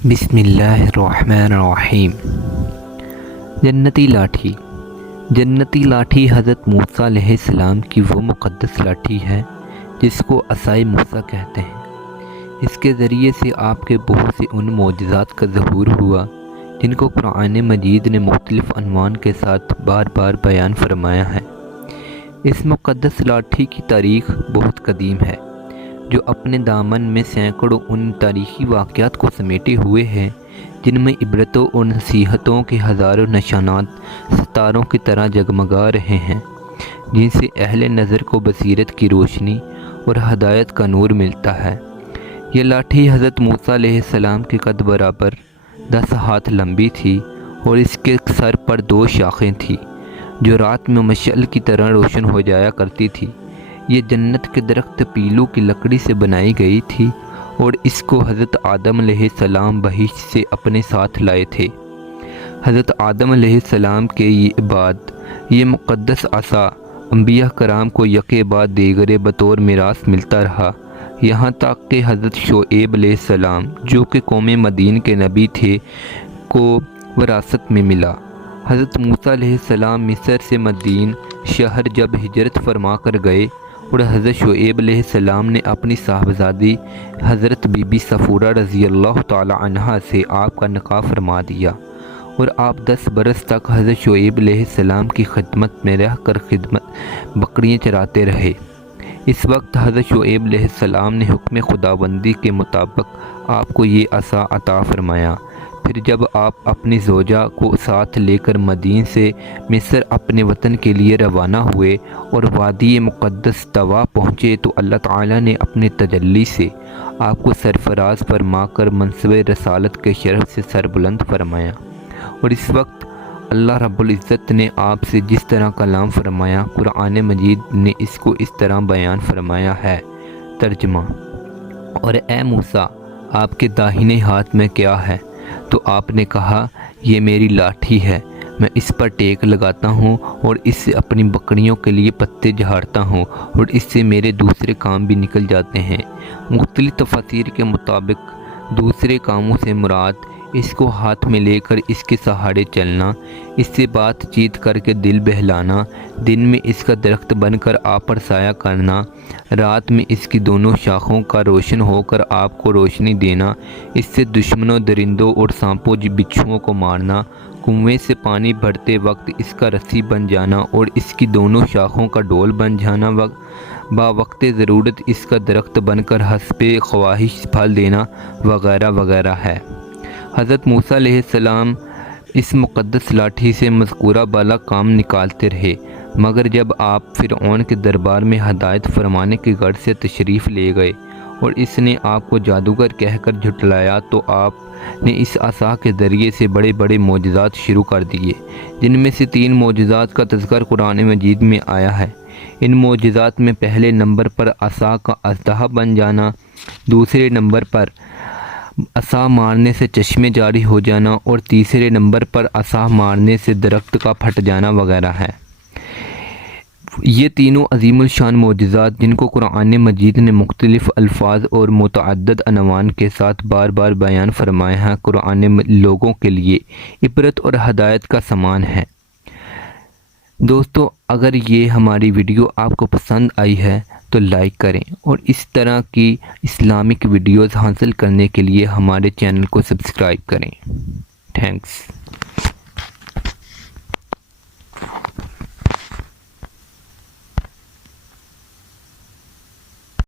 بسم اللہ الرحمن الرحیم۔ جنتی لاٹھی۔ جنتی لاٹھی حضرت موسیٰ علیہ السلام کی وہ مقدس لاٹھی ہے جس کو عصائے موسیٰ کہتے ہیں۔ اس کے ذریعے سے آپ کے بہت سے ان معجزات کا ظہور ہوا جن کو قرآن مجید نے مختلف عنوان کے ساتھ بار بار بیان فرمایا ہے۔ اس مقدس لاٹھی کی تاریخ بہت قدیم ہے، جو اپنے دامن میں سینکڑوں ان تاریخی واقعات کو سمیٹے ہوئے ہے جن میں عبرتوں اور نصیحتوں کے ہزاروں نشانات ستاروں کی طرح جگمگا رہے ہیں، جن سے اہل نظر کو بصیرت کی روشنی اور ہدایت کا نور ملتا ہے۔ یہ لاٹھی حضرت موسیٰ علیہ السلام کے قد برابر 10 ہاتھ لمبی تھی اور اس کے سر پر 2 شاخیں تھیں جو رات میں مشعل کی طرح روشن ہو جایا کرتی تھی۔ یہ جنت کے درخت پیلو کی لکڑی سے بنائی گئی تھی اور اس کو حضرت آدم علیہ السلام بہشت سے اپنے ساتھ لائے تھے۔ حضرت آدم علیہ السلام کے بعد یہ مقدس عصا انبیاء کرام کو یکے بعد دیگرے بطور میراث ملتا رہا، یہاں تک کہ حضرت شعیب علیہ السلام جو کہ قوم مدین کے نبی تھے کو وراثت میں ملا۔ حضرت موسیٰ علیہ السلام مصر سے مدین شہر جب ہجرت فرما کر گئے اور حضرت شعیب علیہ السلام نے اپنی صاحبزادی حضرت بی بی صفورہ رضی اللہ تعالی عنہا سے آپ کا نکاح فرما دیا اور آپ 10 برس تک حضرت شعیب علیہ السلام کی خدمت میں رہ کر بکریاں چراتے رہے۔ اس وقت حضرت شعیب علیہ السلام نے حکم خداوندی کے مطابق آپ کو یہ عصا عطا فرمایا۔ پھر جب آپ اپنی زوجہ کو ساتھ لے کر مدین سے مصر اپنے وطن کے لیے روانہ ہوئے اور وادی مقدس طوا پہنچے تو اللہ تعالیٰ نے اپنے تجلی سے آپ کو سرفراز فرما کر منصب رسالت کے شرف سے سربلند فرمایا، اور اس وقت اللہ رب العزت نے آپ سے جس طرح کلام فرمایا، قرآن مجید نے اس کو اس طرح بیان فرمایا ہے۔ ترجمہ: اور اے موسیٰ، آپ کے داہنے ہاتھ میں کیا ہے؟ تو آپ نے کہا، یہ میری لاٹھی ہے، میں اس پر ٹیک لگاتا ہوں اور اس سے اپنی بکریوں کے لیے پتے جھاڑتا ہوں اور اس سے میرے دوسرے کام بھی نکل جاتے ہیں۔ مختلف تفاسیر کے مطابق دوسرے کاموں سے مراد اس کو ہاتھ میں لے کر اس کے سہارے چلنا، اس سے بات چیت کر کے دل بہلانا، دن میں اس کا درخت بن کر آپ پر سایہ کرنا، رات میں اس کی دونوں شاخوں کا روشن ہو کر آپ کو روشنی دینا، اس سے دشمنوں، درندوں اور سانپوں بچھوؤں کو مارنا، کنویں سے پانی بھرتے وقت اس کا رسی بن جانا اور اس کی دونوں شاخوں کا ڈول بن جانا، وقت ضرورت اس کا درخت بن کر حسب خواہش پھل دینا، وغیرہ وغیرہ ہے۔ حضرت موسیٰ علیہ السلام اس مقدس لاٹھی سے مذکورہ بالا کام نکالتے رہے، مگر جب آپ فرعون کے دربار میں ہدایت فرمانے کی غرض سے تشریف لے گئے اور اس نے آپ کو جادوگر کہہ کر جھٹلایا تو آپ نے اس عصا کے ذریعے سے بڑے بڑے معجزات شروع کر دیے، جن میں سے 3 معجزات کا تذکر قرآن مجید میں آیا ہے۔ ان معجزات میں پہلے نمبر پر عصا کا اژدہا بن جانا، دوسرے نمبر پر عصا مارنے سے چشمے جاری ہو جانا اور تیسرے نمبر پر عصا مارنے سے درخت کا پھٹ جانا وغیرہ ہے۔ یہ تینوں عظیم الشان معجزات جن کو قرآن مجید نے مختلف الفاظ اور متعدد عنوان کے ساتھ بار بار بیان فرمایا ہے، قرآن لوگوں کے لیے عبرت اور ہدایت کا سامان ہے۔ دوستو، اگر یہ ہماری ویڈیو آپ کو پسند آئی ہے تو لائک کریں اور اس طرح کی اسلامک ویڈیوز حاصل کرنے کے لیے ہمارے چینل کو سبسکرائب کریں۔ تھینکس۔